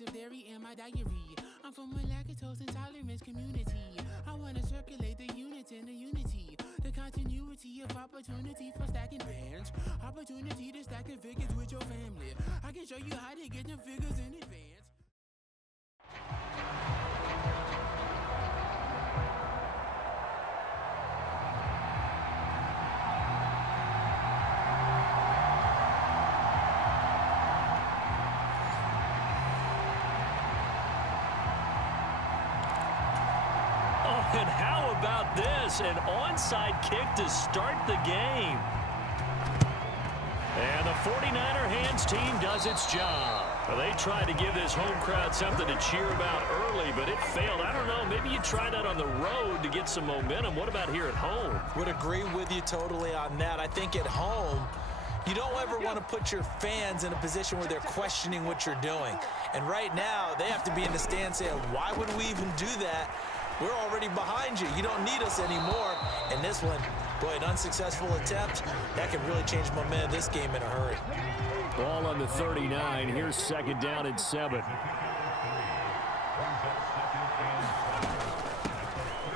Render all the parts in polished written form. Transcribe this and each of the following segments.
radioactive dairy in my diary. I'm from a lactose intolerance community. I want to circulate the units in the unity. The continuity of opportunity for stacking bands. Opportunity to stack the figures with your family. I can show you how to get the figures in advance. And how about this? An onside kick to start the game. And the 49er hands team does its job. Well, they tried to give this home crowd something to cheer about early, but it failed. I don't know, maybe you try that on the road to get some momentum. What about here at home? Would agree with you totally on that. I think at home, you don't ever want to put your fans in a position where they're questioning what you're doing. And right now, they have to be in the stand saying, why would we even do that? We're already behind you. You don't need us anymore. And this one, boy, an unsuccessful attempt. That could really change momentum of this game in a hurry. Ball on the 39. Here's second down and 7.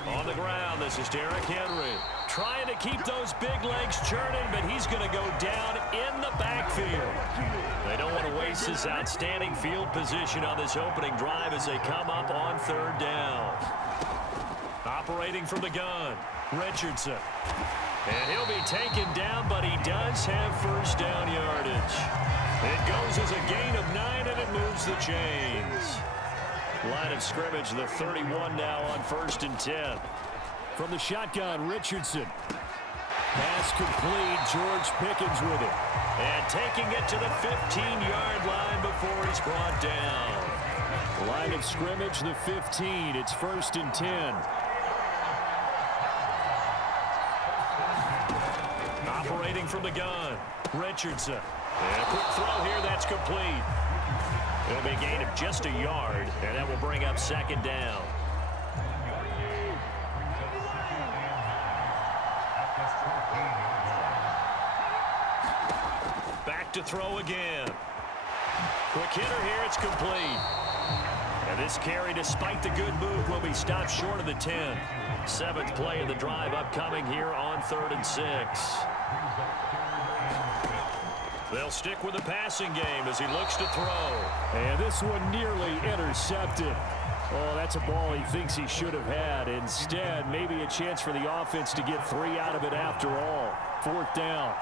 On the ground, this is Derrick Henry. Trying to keep those big legs churning, but he's going to go down in the backfield. They don't want to waste this outstanding field position on this opening drive as they come up on third down. Operating from the gun, Richardson. And he'll be taken down, but he does have first down yardage. It goes as a gain of 9, and it moves the chains. Line of scrimmage, the 31 now on 1st and 10. From the shotgun, Richardson. Pass complete, George Pickens with it. And taking it to the 15-yard line before he's brought down. Line of scrimmage, the 15. It's 1st and 10. Operating from the gun, Richardson. And a quick throw here, that's complete. It'll be a gain of just a yard, and that will bring up second down. Back to throw again. Quick hitter here, it's complete. And this carry, despite the good move, will be stopped short of the 10. 7th play of the drive upcoming here on 3rd and 6. They'll stick with the passing game as he looks to throw. And this one nearly intercepted. Oh, that's a ball he thinks he should have had. Instead, maybe a chance for the offense to get 3 out of it after all. 4th down.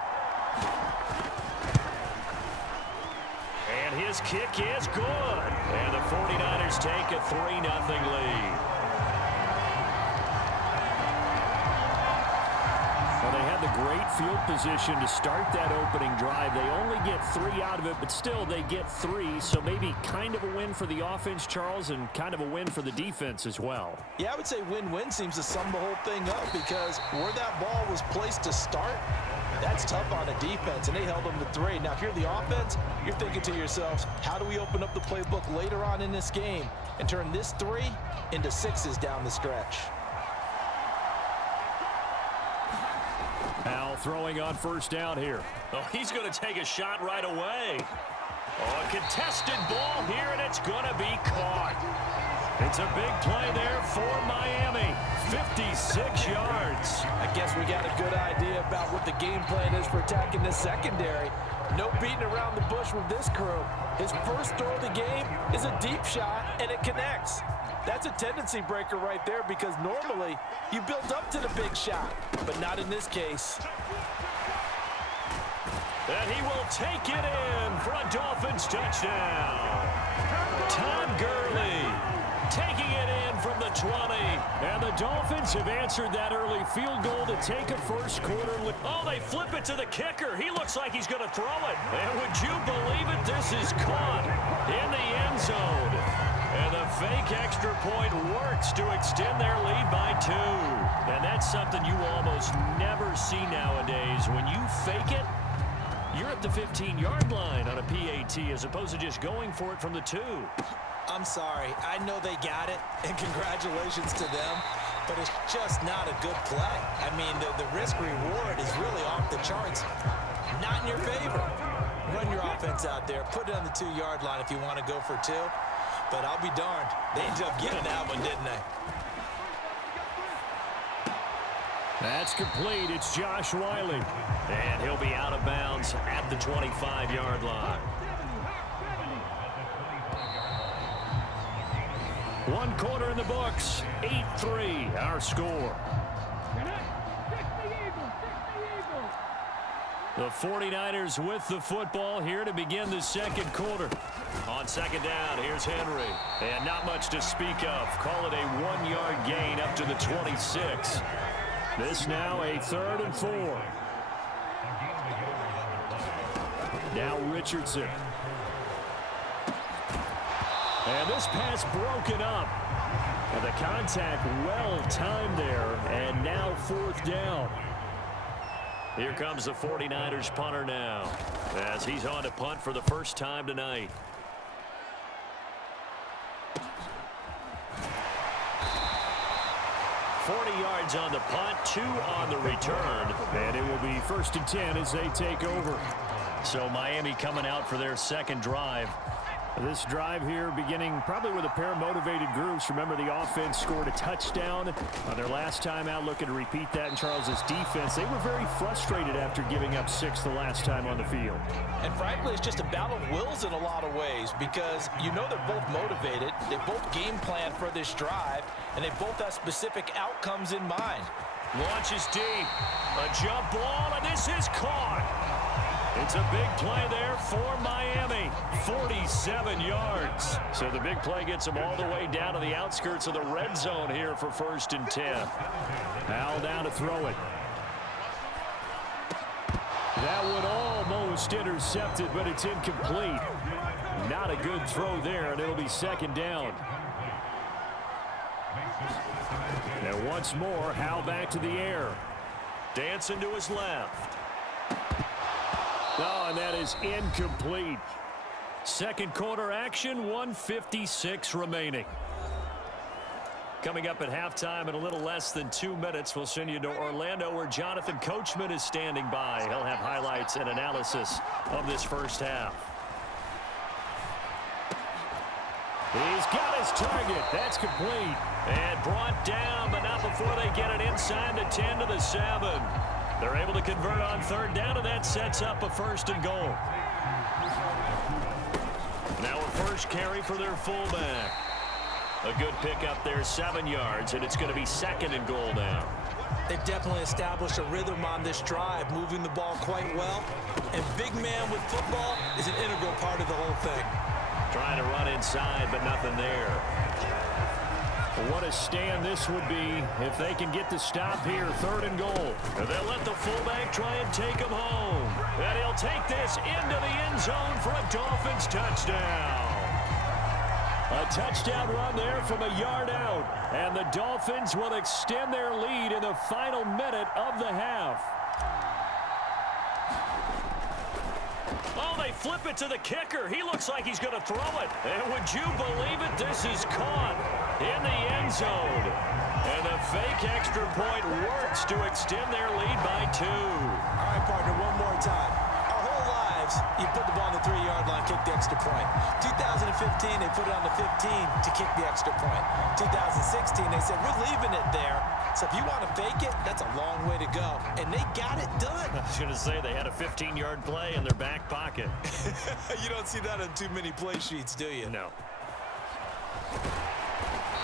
And his kick is good. And the 49ers take a 3-0 lead. Well, they had the great field position to start that opening drive. They only get 3 out of it, but still they get 3. So maybe kind of a win for the offense, Charles, and kind of a win for the defense as well. Yeah, I would say win-win seems to sum the whole thing up because where that ball was placed to start, that's tough on the defense, and they held them to 3. Now, if you're the offense, you're thinking to yourselves, how do we open up the playbook later on in this game and turn this 3 into 6s down the stretch? Al throwing on 1st down here. Oh, he's going to take a shot right away. Oh, a contested ball here, and it's going to be caught. It's a big play there for Miami. 56 yards. I guess we got a good idea about what the game plan is for attacking the secondary. No beating around the bush with this crew. His first throw of the game is a deep shot, and it connects. That's a tendency breaker right there because normally you build up to the big shot, but not in this case. And he will take it in for a Dolphins touchdown. Todd Gurley taking it in from the 20. And the Dolphins have answered that early field goal to take a first quarter lead. Oh, they flip it to the kicker. He looks like he's going to throw it. And would you believe it? This is caught in the end zone. And the fake extra point works to extend their lead by 2. And that's something you almost never see nowadays. When you fake it, you're at the 15-yard line on a PAT as opposed to just going for it from the 2. I'm sorry. I know they got it, and congratulations to them, but it's just not a good play. I mean, the risk-reward is really off the charts. Not in your favor. Run your offense out there. Put it on the 2-yard line if you want to go for 2. but I'll be darned. They ended up getting that one, didn't they? That's complete. It's Josh Wiley. And he'll be out of bounds at the 25-yard line. One quarter in the books. 8-3, our score. The 49ers with the football here to begin the second quarter. On second down, here's Henry. And not much to speak of. Call it a 1-yard gain up to the 26. This now a 3rd and 4. Now Richardson. And this pass broken up. And the contact well timed there. And now 4th down. Here comes the 49ers punter now, as he's on to punt for the first time tonight. $40 yards on the punt, 2 on the return, and it will be 1st and 10 as they take over. So Miami coming out for their second drive. This drive here beginning probably with a pair of motivated groups. Remember, the offense scored a touchdown on their last time out, looking to repeat that in Charles's defense. They were very frustrated after giving up 6 the last time on the field. And frankly, it's just a battle of wills in a lot of ways, because you know they're both motivated. They both game plan for this drive, and they both have specific outcomes in mind. Launches deep, a jump ball, and this is caught. It's a big play there for Miami, 47 yards. So the big play gets them all the way down to the outskirts of the red zone here for 1st and 10. Al down to throw it. That would almost intercept it, but it's incomplete. Not a good throw there, and it'll be 2nd down. And once more, Hal back to the air. Dancing to his left. Oh, and that is incomplete. Second quarter action, 1:56 remaining. Coming up at halftime in a little less than 2 minutes, we'll send you to Orlando, where Jonathan Coachman is standing by. He'll have highlights and analysis of this first half. He's got his target. That's complete. And brought down, but not before they get it inside the 10 to the 7. They're able to convert on 3rd down, and that sets up a 1st and goal. Now a first carry for their fullback. A good pickup there, 7 yards, and it's going to be 2nd and goal now. They've definitely established a rhythm on this drive, moving the ball quite well. And big man with football is an integral part of the whole thing. Trying to run inside, but nothing there. What a stand this would be if they can get the stop here, 3rd and goal. And they'll let the fullback try and take him home. And he'll take this into the end zone for a Dolphins touchdown. A touchdown run there from a yard out. And the Dolphins will extend their lead in the final minute of the half. Oh, they flip it to the kicker. He looks like he's going to throw it. And would you believe it? This is caught in the end zone. And the fake extra point works to extend their lead by 2. All right, partner, one more time. Our whole lives, you put the ball on the 3-yard line, kick the extra point. 2015, they put it on the 15 to kick the extra point. 2016, they said, we're leaving it there. So if you want to fake it, that's a long way to go. And they got it done. I was going to say they had a 15-yard play in their back pocket. You don't see that on too many play sheets, do you? No.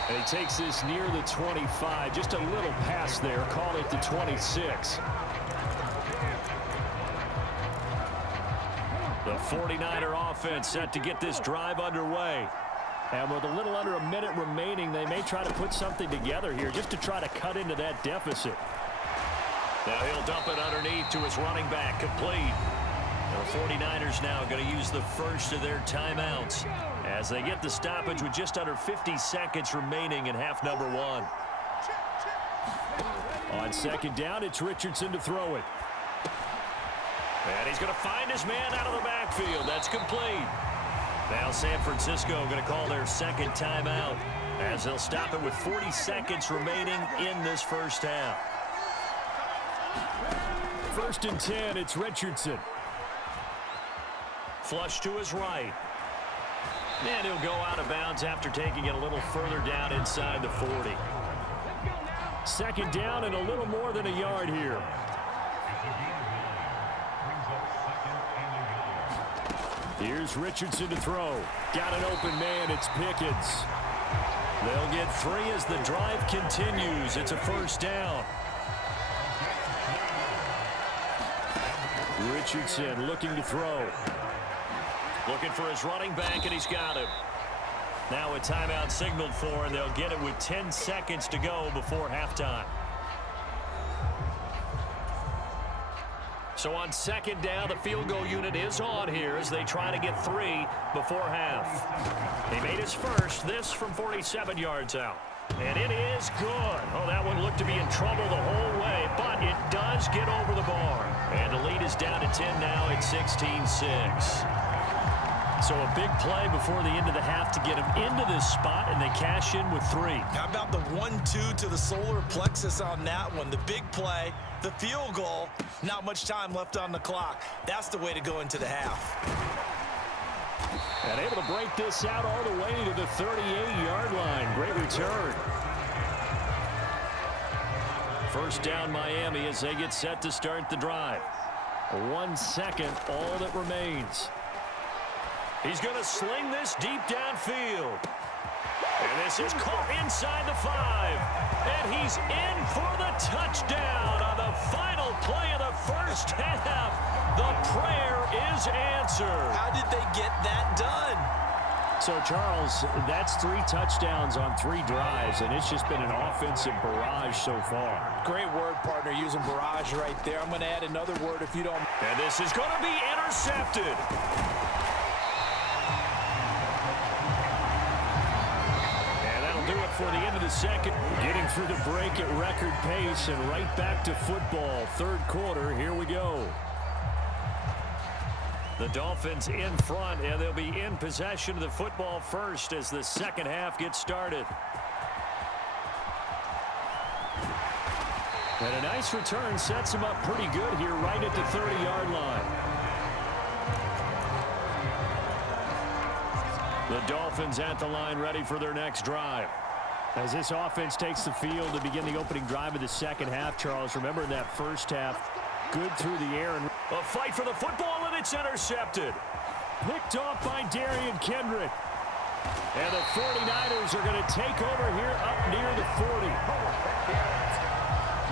And he takes this near the 25. Just a little pass there. Call it the 26. The 49er offense set to get this drive underway. And with a little under a minute remaining, they may try to put something together here just to try to cut into that deficit. Now he'll dump it underneath to his running back, complete. The 49ers now going to use the first of their timeouts as they get the stoppage with just under 50 seconds remaining in half number 1. On 2nd down, it's Richardson to throw it. And he's going to find his man out of the backfield. That's complete. Now San Francisco going to call their 2nd timeout as they'll stop it with 40 seconds remaining in this first half. 1st and 10, it's Richardson. Flush to his right. And he'll go out of bounds after taking it a little further down inside the 40. Second down and a little more than a yard here. Here's Richardson to throw. Got an open man. It's Pickens. They'll get 3 as the drive continues. It's a first down. Richardson looking to throw. Looking for his running back, and he's got him. Now a timeout signaled for, and they'll get it with 10 seconds to go before halftime. So on second down, the field goal unit is on here as they try to get 3 before half. He made his first, this from 47 yards out. And it is good. Oh, that one looked to be in trouble the whole way, but it does get over the bar. And the lead is down to 10 now at 16-6. So a big play before the end of the half to get him into this spot, and they cash in with 3. How about the 1-2 to the solar plexus on that one? The big play, the field goal, not much time left on the clock. That's the way to go into the half. And able to break this out all the way to the 38-yard line. Great return. First down Miami as they get set to start the drive. 1 second, all that remains. He's going to sling this deep downfield. And this is caught inside the 5. And he's in for the touchdown on the final play of the first half. The prayer is answered. How did they get that done? So, Charles, that's 3 touchdowns on 3 drives, and it's just been an offensive barrage so far. Great word, partner, using barrage right there. I'm going to add another word if you don't. And this is going to be intercepted. Do it for the end of the second. Getting through the break at record pace and right back to football. Third quarter, here we go. The Dolphins in front, and they'll be in possession of the football first as the second half gets started. And a nice return sets them up pretty good here right at the 30-yard line. The Dolphins at the line ready for their next drive. As this offense takes the field to begin the opening drive of the second half, Charles, remember in that first half, good through the air. And a fight for the football, and it's intercepted. Picked off by Darian Kendrick. And the 49ers are going to take over here up near the 40.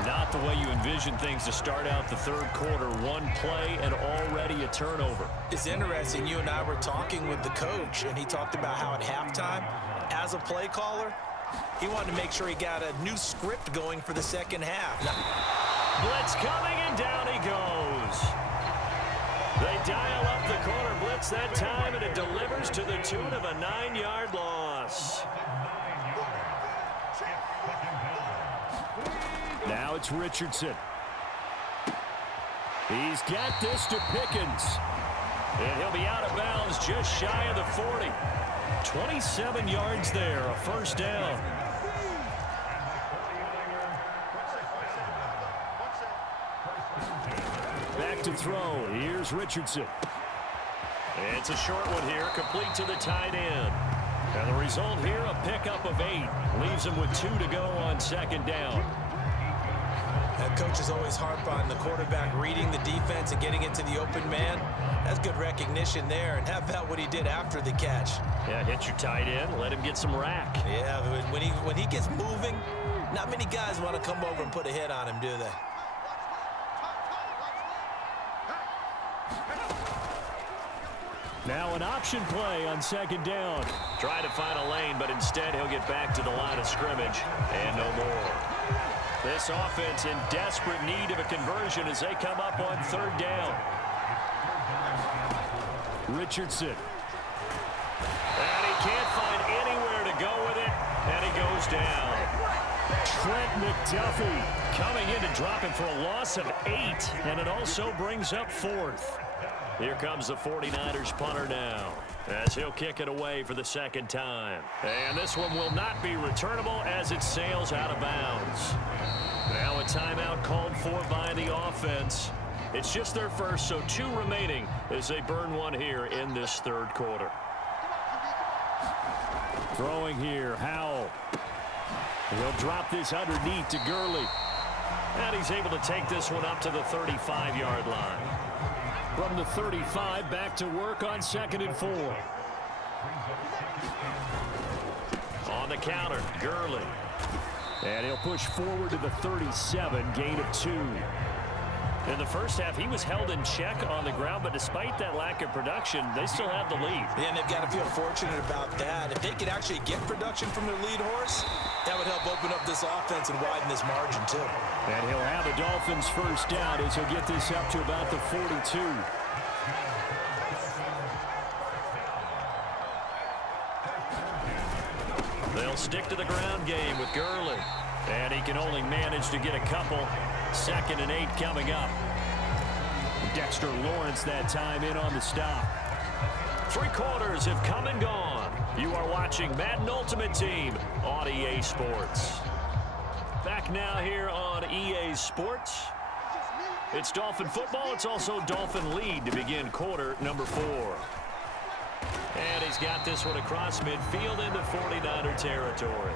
Not the way you envision things to start out the third quarter. One play and already a turnover. It's interesting. You and I were talking with the coach, and he talked about how at halftime, as a play caller, he wanted to make sure he got a new script going for the second half. Blitz coming, and down he goes. They dial up the corner blitz that time, and it delivers to the tune of a 9-yard loss. Now it's Richardson. He's got this to Pickens. And he'll be out of bounds just shy of the 40. 27 yards there, a first down. Back to throw. Here's Richardson. It's a short one here, complete to the tight end. And the result here, a pickup of 8. Leaves him with 2 to go on second down. That coach is always harp on the quarterback reading the defense and getting into the open man. That's good recognition there. And how about what he did after the catch? Yeah, hit your tight end, let him get some rack. Yeah, when he gets moving, not many guys want to come over and put a hit on him, do they? Now an option play on second down. Trying to find a lane, but instead he'll get back to the line of scrimmage and no more. This offense in desperate need of a conversion as they come up on third down. Richardson. And he can't find anywhere to go with it, and he goes down. Trent McDuffie coming in to drop him for a loss of 8, and it also brings up 4th. Here comes the 49ers punter now, as he'll kick it away for the second time. And this one will not be returnable as it sails out of bounds. Now a timeout called for by the offense. It's just their first, so 2 remaining as they burn one here in this third quarter. Throwing here, Howell. He'll drop this underneath to Gurley. And he's able to take this one up to the 35-yard line. From the 35, back to work on 2nd and 4. On the counter, Gurley. And he'll push forward to the 37, gain of 2. In the first half, he was held in check on the ground, but despite that lack of production, they still have the lead. Yeah, and they've got to feel fortunate about that. If they could actually get production from their lead horse, that would help open up this offense and widen this margin, too. And he'll have the Dolphins first down as he'll get this up to about the 42. They'll stick to the ground game with Gurley. And he can only manage to get a couple. 2nd and 8 coming up. Dexter Lawrence that time in on the stop. 3 quarters have come and gone. You are watching Madden Ultimate Team on EA Sports. Back now here on EA Sports. It's Dolphin football. It's also Dolphin lead to begin quarter number 4. And he's got this one across midfield into 49er territory.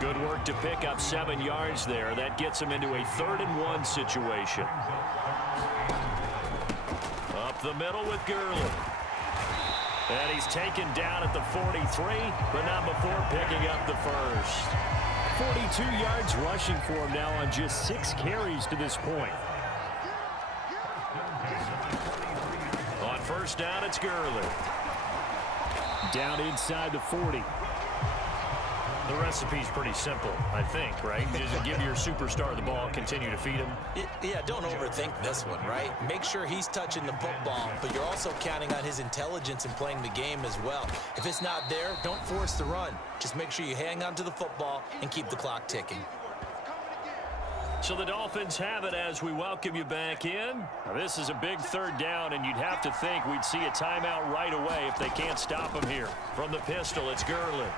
Good work to pick up 7 yards there. That gets him into a 3rd and 1 situation. Up the middle with Gurley. And he's taken down at the 43, but not before picking up the first. 42 yards rushing for him now on just 6 carries to this point. On first down, it's Gurley. Down inside the 40. The recipe's pretty simple, I think, right? Just give your superstar the ball, continue to feed him. Yeah, don't overthink this one, right? Make sure he's touching the football, but you're also counting on his intelligence in playing the game as well. If it's not there, don't force the run. Just make sure you hang on to the football and keep the clock ticking. So the Dolphins have it as we welcome you back in. Now, this is a big 3rd down, and you'd have to think we'd see a timeout right away if they can't stop him here. From the pistol, it's Gurley.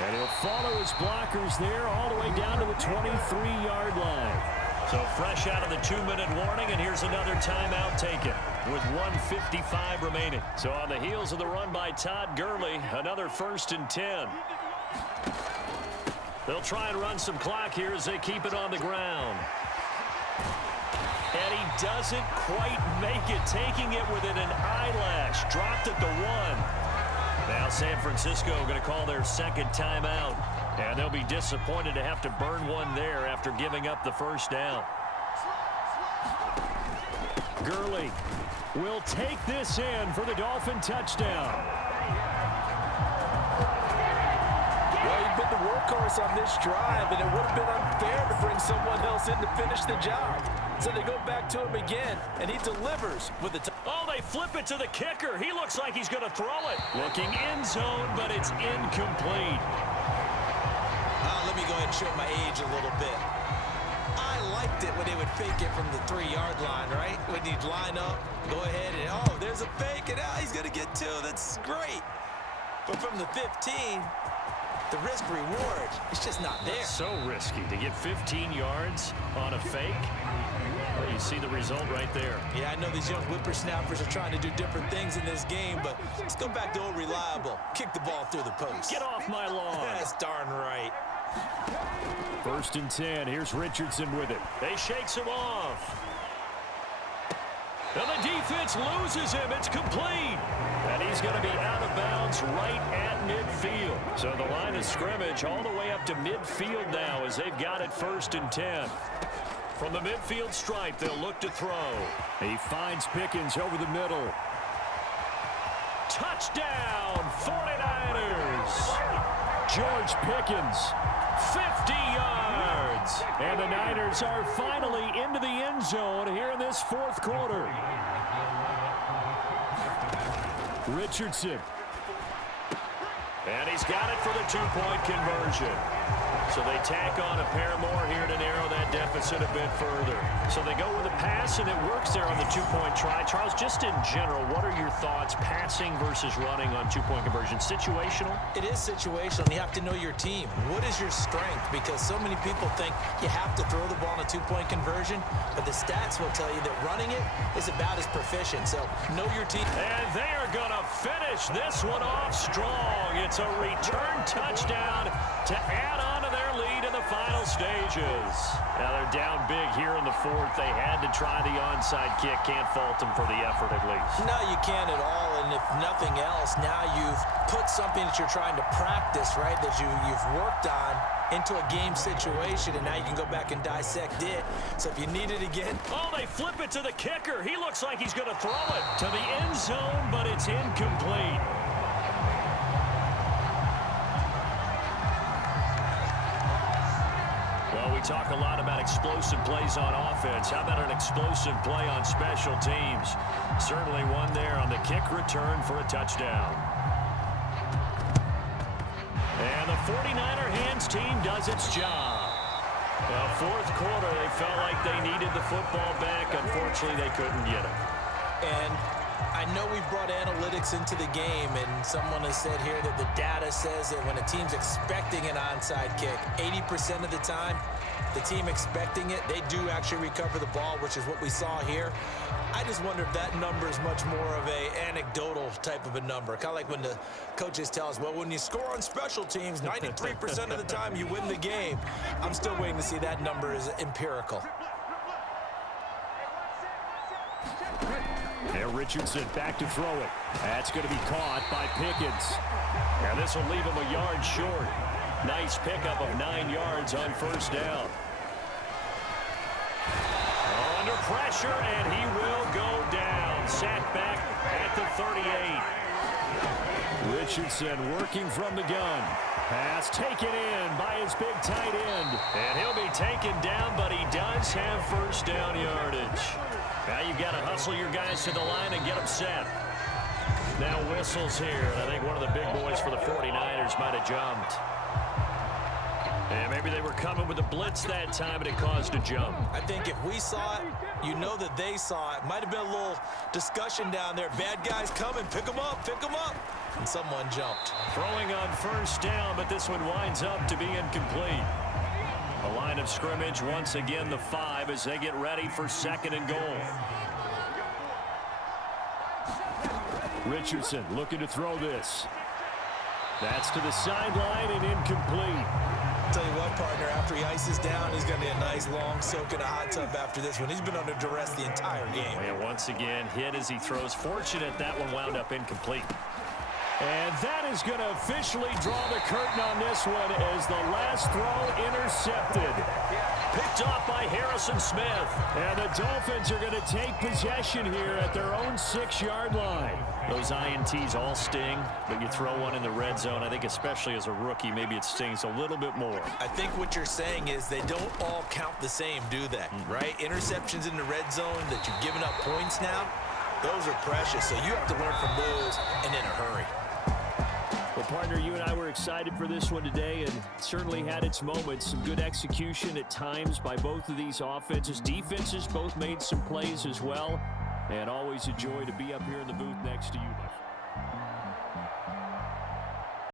And he'll follow his blockers there all the way down to the 23-yard line. So fresh out of the 2-minute warning, and here's another timeout taken with 1:55 remaining. So on the heels of the run by Todd Gurley, another 1st and 10. They'll try and run some clock here as they keep it on the ground. And he doesn't quite make it, taking it within an eyelash. Dropped at the 1. Now San Francisco going to call their 2nd timeout. And they'll be disappointed to have to burn one there after giving up the first down. Gurley will take this in for the Dolphin touchdown. Well, he'd been the workhorse on this drive, and it would have been unfair to bring someone else in to finish the job. So they go back to him again, and he delivers with the Oh, they flip it to the kicker. He looks like he's going to throw it. Looking end zone, but it's incomplete. Let me go ahead and show my age a little bit. I liked it when they would fake it from the 3-yard line, right? When you'd line up, go ahead, and oh, there's a fake, and he's going to get 2. That's great. But from the 15, the risk-reward, it's just not there. So risky to get 15 yards on a fake. Well, you see the result right there. Yeah, I know these young whippersnappers are trying to do different things in this game, but let's go back to old reliable. Kick the ball through the post. Get off my lawn. That's darn right. 1st and 10. Here's Richardson with it. They shakes him off. And the defense loses him. It's complete. And he's going to be out of bounds right at midfield. So the line of scrimmage all the way up to midfield now as they've got it 1st and 10. From the midfield stripe, they'll look to throw. He finds Pickens over the middle. Touchdown, 49ers. George Pickens, 50 yards. And the Niners are finally into the end zone here in this 4th quarter. Richardson. And he's got it for the two-point conversion. So they tack on a pair more here to narrow that deficit a bit further. So they go with a pass, and it works there on the two-point try. Charles, just in general, what are your thoughts passing versus running on two-point conversion? Situational? It is situational. You have to know your team. What is your strength? Because so many people think you have to throw the ball on a two-point conversion, but the stats will tell you that running it is about as proficient. So know your team. And they are going to finish this one off strong. It's a return touchdown to add on to their lead in the final stages. Now they're down big here in the fourth. They had to try the onside kick. Can't fault them for the effort at least. No, you can't at all. And if nothing else, now you've put something that you're trying to practice, right, that you've worked on into a game situation, and now you can go back and dissect it. So if you need it again. Oh, they flip it to the kicker. He looks like he's going to throw it to the end zone, but it's incomplete. Well, we talk a lot about explosive plays on offense. How about an explosive play on special teams? Certainly one there on the kick return for a touchdown. And the 49er hands team does its job. Well, fourth quarter, they felt like they needed the football back. Unfortunately, they couldn't get it. And I know we've brought analytics into the game, and someone has said here that the data says that when a team's expecting an onside kick, 80% of the time, the team expecting it, they do actually recover the ball, which is what we saw here. I just wonder if that number is much more of a anecdotal type of a number. Kind of like when the coaches tell us, well, when you score on special teams, 93% of the time you win the game. I'm still waiting to see that number is empirical. And Richardson back to throw it. That's going to be caught by Pickens. Now this will leave him a yard short. Nice pickup of 9 yards on first down. Under pressure, and he will go down. Sacked back at the 38. Richardson working from the gun. Pass taken in by his big tight end. And he'll be taken down, but he does have first down yardage. Now you've got to hustle your guys to the line and get them set. Now whistles here, and I think one of the big boys for the 49ers might have jumped. And maybe they were coming with a blitz that time, and it caused a jump. I think if we saw it, you know that they saw it. Might have been a little discussion down there. Bad guys coming, pick them up, pick them up. And someone jumped. Throwing on first down, but this one winds up to be incomplete. A line of scrimmage, once again the 5 as they get ready for second and goal. Richardson looking to throw this. That's to the sideline and incomplete. Tell you what, partner, after he ices down, he's going to need a nice long soak in a hot tub after this one. He's been under duress the entire game. And once again, hit as he throws. Fortunate that one wound up incomplete. And that is going to officially draw the curtain on this one as the last throw intercepted. Picked off by Harrison Smith. And the Dolphins are going to take possession here at their own 6-yard line. Those INTs all sting, but you throw one in the red zone, I think especially as a rookie, maybe it stings a little bit more. I think what you're saying is they don't all count the same, do they? Right? Interceptions in the red zone that you've given up points now, those are precious. So you have to learn from those and in a hurry. Well, partner, you and I were excited for this one today, and certainly had its moments. Some good execution at times by both of these offenses. Defenses both made some plays as well. And always a joy to be up here in the booth next to you, my friend.